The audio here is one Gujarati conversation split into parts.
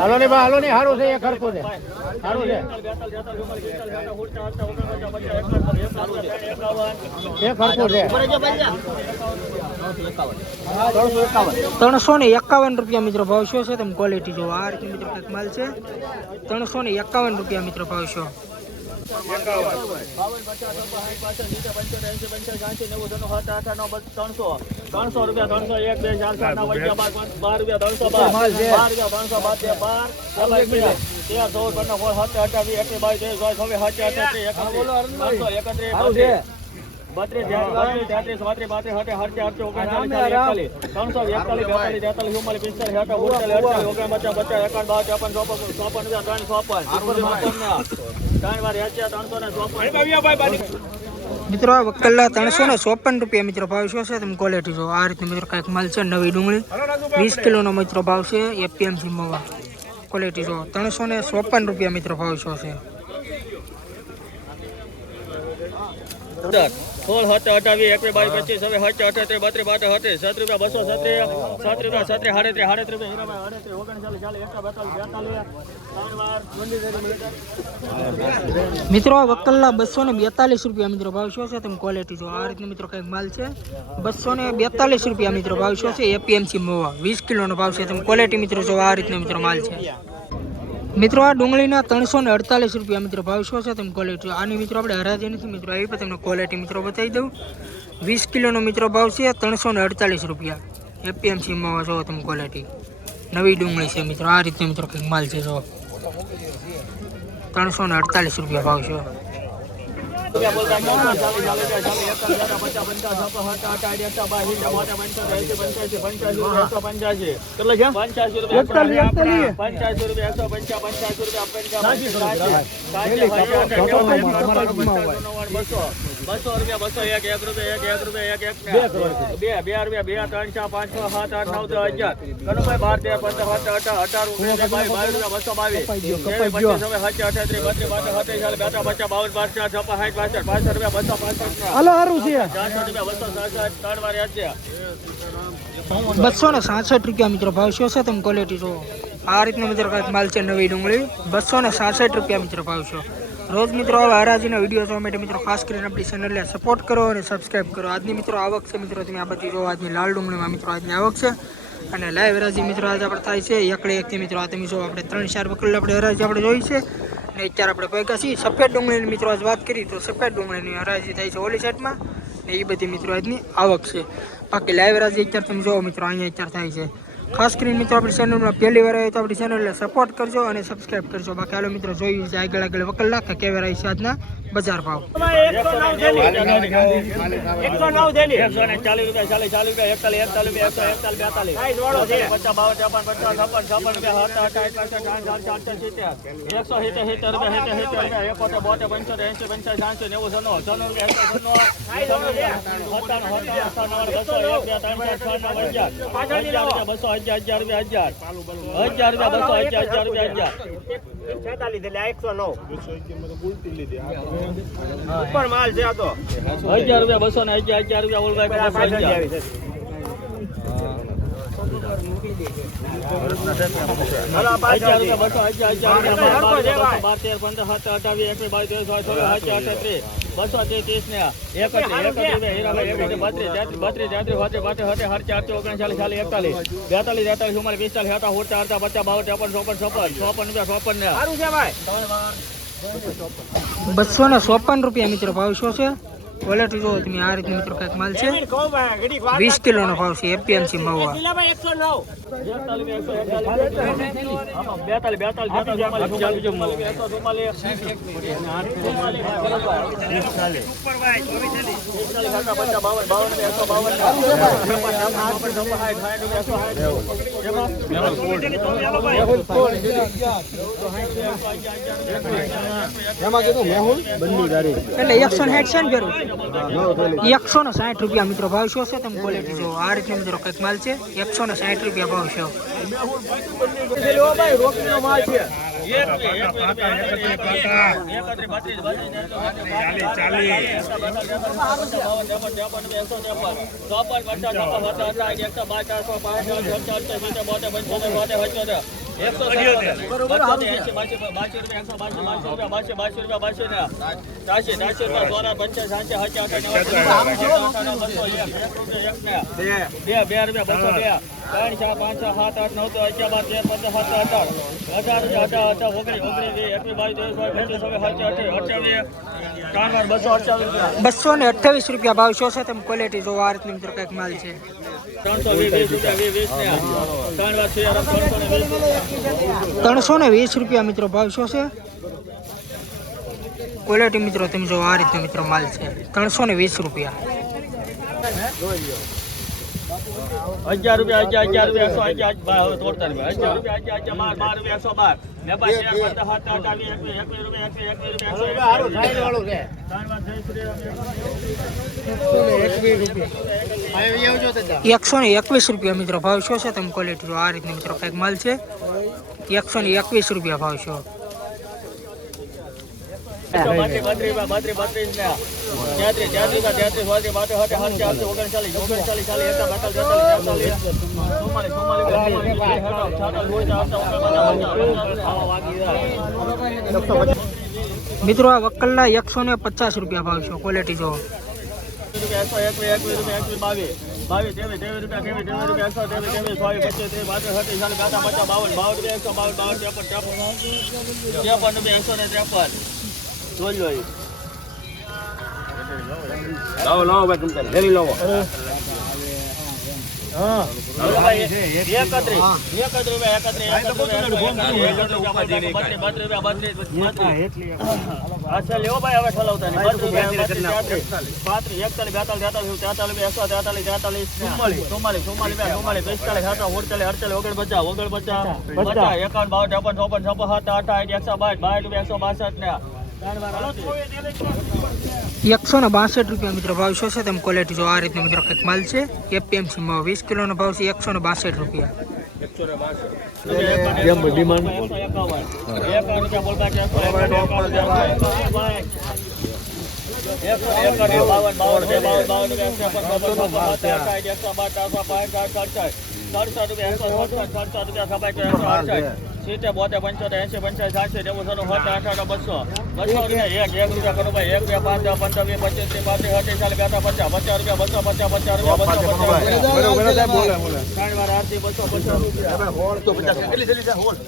હાલો ને બા, હાલો ને, સારું છે, એક હરખું છે, સારું છે, એક હરખું છે. 351 રૂપિયા મિત્રો ભાવ શું છે? તમે ક્વોલિટી જો આ રીતે મિત્રો કંઈક માલ છે. 351 રૂપિયા મિત્રો ભાવ શું. મિત્રો આ વકલ્લા 354 રૂપિયા મિત્રો ભાવ શું છે? તમે ક્વોલિટી જો આ રીતે મિત્રો કંઈક માલ છે. નવી ડુંગળી 20 કિલોનો મિત્રો ભાવ છે. એપીએમસી મવા ક્વોલિટી જો 354 રૂપિયા મિત્રો ભાવ શું છે. 16 7 28 21 22 25 હવે 7 38 32 32 7 રૂપિયા 200 7 રૂપિયા 7 38 મિત્રો આ વકલ્લા 242 રૂપિયા મિત્રો ભાવ શું છે? તમે ક્વોલિટી જો આ રીતે મિત્રો કંઈક માલ છે. 242 રૂપિયા મિત્રો ભાવ શું છે? એપીએમસી મવા 20 કિલોનો ભાવ છે. તમે ક્વોલિટી મિત્રો જો આ રીતે મિત્રો માલ છે. મિત્રો આ ડુંગળીના 348 રૂપિયા મિત્રો ભાવ શું છે? તમે ક્વોલિટી આની મિત્રો આપણે હરાજી નથી મિત્રો, આવી પણ તમને ક્વોલિટી મિત્રો બતાવી દઉં. 20 કિલોનો મિત્રો ભાવ છે. 348 રૂપિયા એપીએમસીમાં જો તમે ક્વોલિટી નવી ડુંગળી છે મિત્રો. આ રીતે મિત્રો કંઈક માલ છે જો 348 રૂપિયા ભાવ છે. હાલો સારું છે. 266 રૂપિયા મિત્રો ભાવ શું છે? તમે ક્વોલિટી જો આ રીતનો મિત્રો કંઈક માલ છે. નવી ડુંગળી 266 રૂપિયા મિત્રો ભાવ છો. રોજ મિત્રો આવા હરાજીના વિડીયો જોવા માટે મિત્રો ખાસ કરીને આપણી ચેનલને સપોર્ટ કરો અને સબસ્ક્રાઈબ કરો. આજની મિત્રો આવક છે મિત્રો, તમે આ બધી જો આજની લાલ ડુંગળીમાં મિત્રો આજની આવક છે. અને લાઈવ હરાજી મિત્રો આજે આપણે થાય છે એકડે એકથી મિત્રો. આ તમે જો આપણે 3-4 વકલ આપણે હરાજી આપણે જોઈ છે. ને અત્યારે આપણે પૈકા છીએ સફેદ ડુંગળીની મિત્રો આજ વાત કરી તો સફેદ ડુંગળીની હરાજી થાય છે ઓલી સાઈડમાં ને એ બધી મિત્રો આજની આવક છે. બાકી લાઈવ હરાજી અત્યારે તમે જોવો મિત્રો અહીંયા અત્યારે થાય છે. ખાસ કરીને મિત્રો આપણી ચેનલમાં પહેલી વાર આવે તો આપણી ચેનલને સપોર્ટ કરજો અને સબસ્ક્રાઈબ કરજો. બાકી હાલો મિત્રો જોયું છે આગળ વકલ લાખ કેવા રહી છે આજના બજાર ભાવ. 109 દેલી 140 રૂપિયા 40 રૂપિયા ઉપર માલ છે આ તો 1000 રૂપિયા 200 ને 1000 રૂપિયા ઓલભાઈ 256 રૂપિયા મિત્રો ભાવ શું છે? ક્વોલિટી જો તમે આ રીતે મિત્રો કંઈક માલ છે. 20 કિલોનો ભાવ છે. એપીએમસી મવા 160 છે ને 160 રૂપિયા મિત્રો ભાવ શું છે? તમે ક્વોલિટી જો આ રીતે મિત્રો કંઈક માલ છે. 160 રૂપિયા ભાવ છે. બસો ને 28 રૂપિયા ભાવ શું છે તમે ક્વોલિટી જોવો આ રીતની મિત્રો કંઈક માલ છે 320 રૂપિયા મિત્રો ભાવ શું છે ક્વોલિટી મિત્રો તમે જો આ રીતનો મિત્રો માલ છે 320 રૂપિયા 11 રૂપિયા 11 રૂપિયા 111 તોડતા 11 રૂપિયા 12 121 રૂપિયા મિત્રો ભાવ શું છે તમે ક્વોલિટી જો આ રીતની મિત્રો કંઈક માલ છે 121 રૂપિયા ભાવ શું મિત્રો આ વકલના 150 રૂપિયા ભાવ છે ક્વોલિટી જો લાવો ભાઈ તમે ઘેરી લાવો ₹162 રૂપિયા મિત્રો ભાવ શું છે તમે ક્વોલિટી જો આ રીતનો મિત્રો કંઈક માલ છે એપીએમસી માં 20 કિલોનો ભાવ છે 162 રૂપિયા सीटे 72 75 80 85 60 90 100 200 રૂપિયા 1 રૂપિયા કરો ભાઈ 1 2 5 10 15 20 25 30 40 50 50 રૂપિયા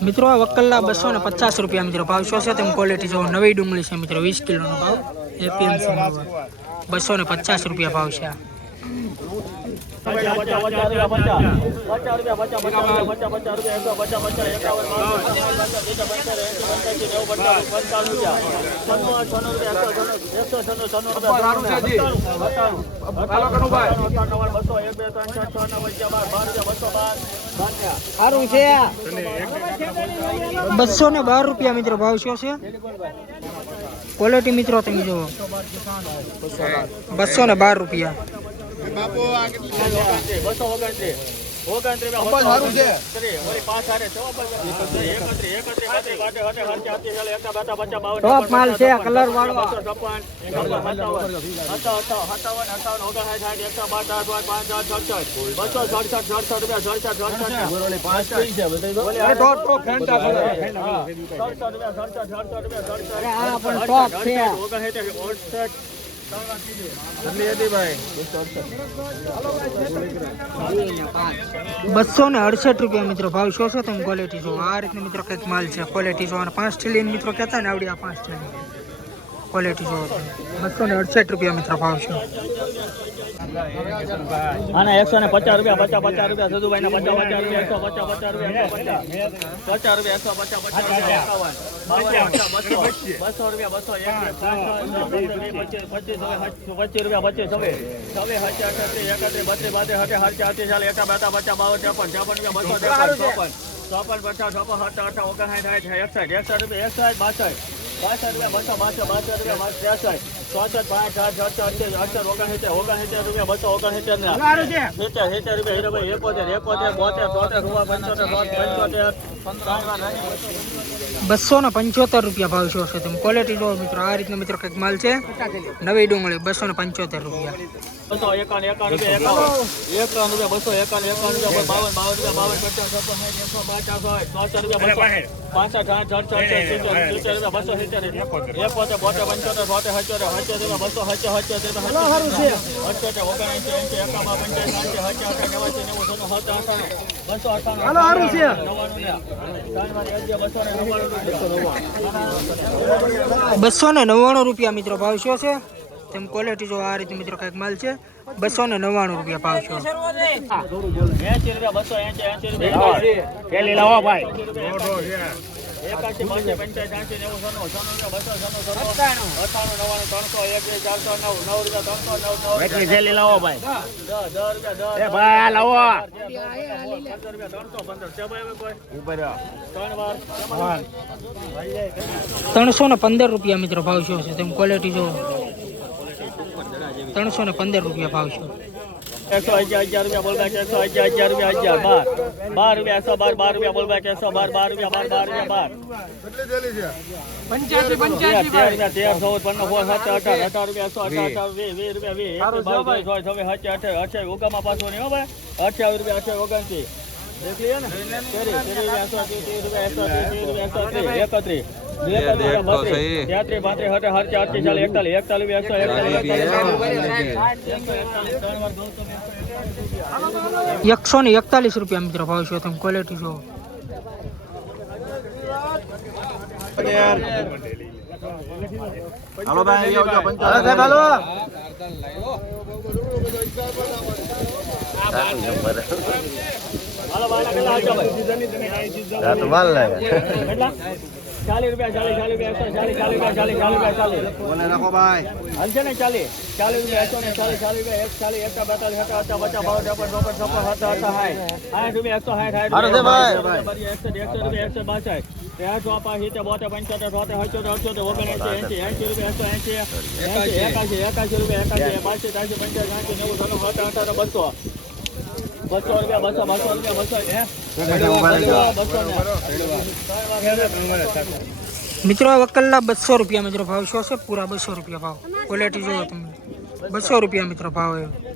મિત્રો આ વકલના 250 રૂપિયા મિત્રો ભાવ શું છે તમે ક્વોલિટી જો નવી ડુંગળી છે મિત્રો 20 કિલોનો ભાવ એપીએમસી 250 રૂપિયા ભાવ છે ₹212 મિત્રો ભાવ શું છે ક્વોલિટી મિત્રો તમે જુઓ ₹212 ટોપ માલ છે કલર વાળો ₹268 મિત્રો ભાવ શું છે તમે ક્વોલિટી જો આ રીતનો મિત્રો કંઈક માલ છે ક્વોલિટી જો 5 થેલી મિત્રો કહેતા ને આવડી આ 5 થેલી ક્વોલિટી જો ₹268 મિત્રો ભાવ છે આના 150 રૂપિયા 50 રૂપિયા સદુભાઈ ના 50 રૂપિયા 150 રૂપિયા 150 રૂપિયા 54 58 57 58 59 60 61 62 62 રૂપિયા 62 રૂપિયા 63 64 65 68 68 69 રૂપિયા 269 રૂપિયા હીરાભાઈ 71 72 275 રૂપિયા ભાવ શું છે તમે ક્વોલિટી જો મિત્રો આ રીતનો મિત્રો કંઈક માલ છે નવી ડુંગળી 275 રૂપિયા 251 રૂપિયા 51 રૂપિયા 251 રૂપિયા 52 $299 રૂપિયા મિત્રો ભાવ શું છે તેમ ક્વોલિટી જો આ રીતે મિત્રો કંઈક માલ છે 299 રૂપિયા ભાવ શું 80 રૂપિયા લાવો ભાઈ 81 82 85 90 લાવો ભાઈ 315 રૂપિયા મિત્રો ભાવ શું છે તેમ ક્વોલિટી જો 315 રૂપિયા ભાવ શું 111 રૂપિયા બોલ બાય 111 રૂપિયા 12 રૂપિયા 112 રૂપિયા બોલ બાય 112 રૂપિયા 12 રૂપિયા ઉગામાં પાછો નહીં હો ભાઈ 28 રૂપિયા 28 देख लिया ना तेरी रुपया 141 રૂપિયા મિત્રો ભાવ છે તમે ક્વોલિટી જો હાલો ભાઈ આવજો 55 હાલો હાલો ભાઈ કેટલા આવજો ભાઈ તો માલ લાગે કેટલા 40 રૂપિયા 40 બોલે રાખો ભાઈ હાલ છે ને 40 રૂપિયા 40 મિત્રો વકલના 200 રૂપિયા મિત્રો ભાવ શું છે પૂરા 200 રૂપિયા ભાવ ક્વોલિટી જોવો તમે 200 રૂપિયા મિત્રો ભાવ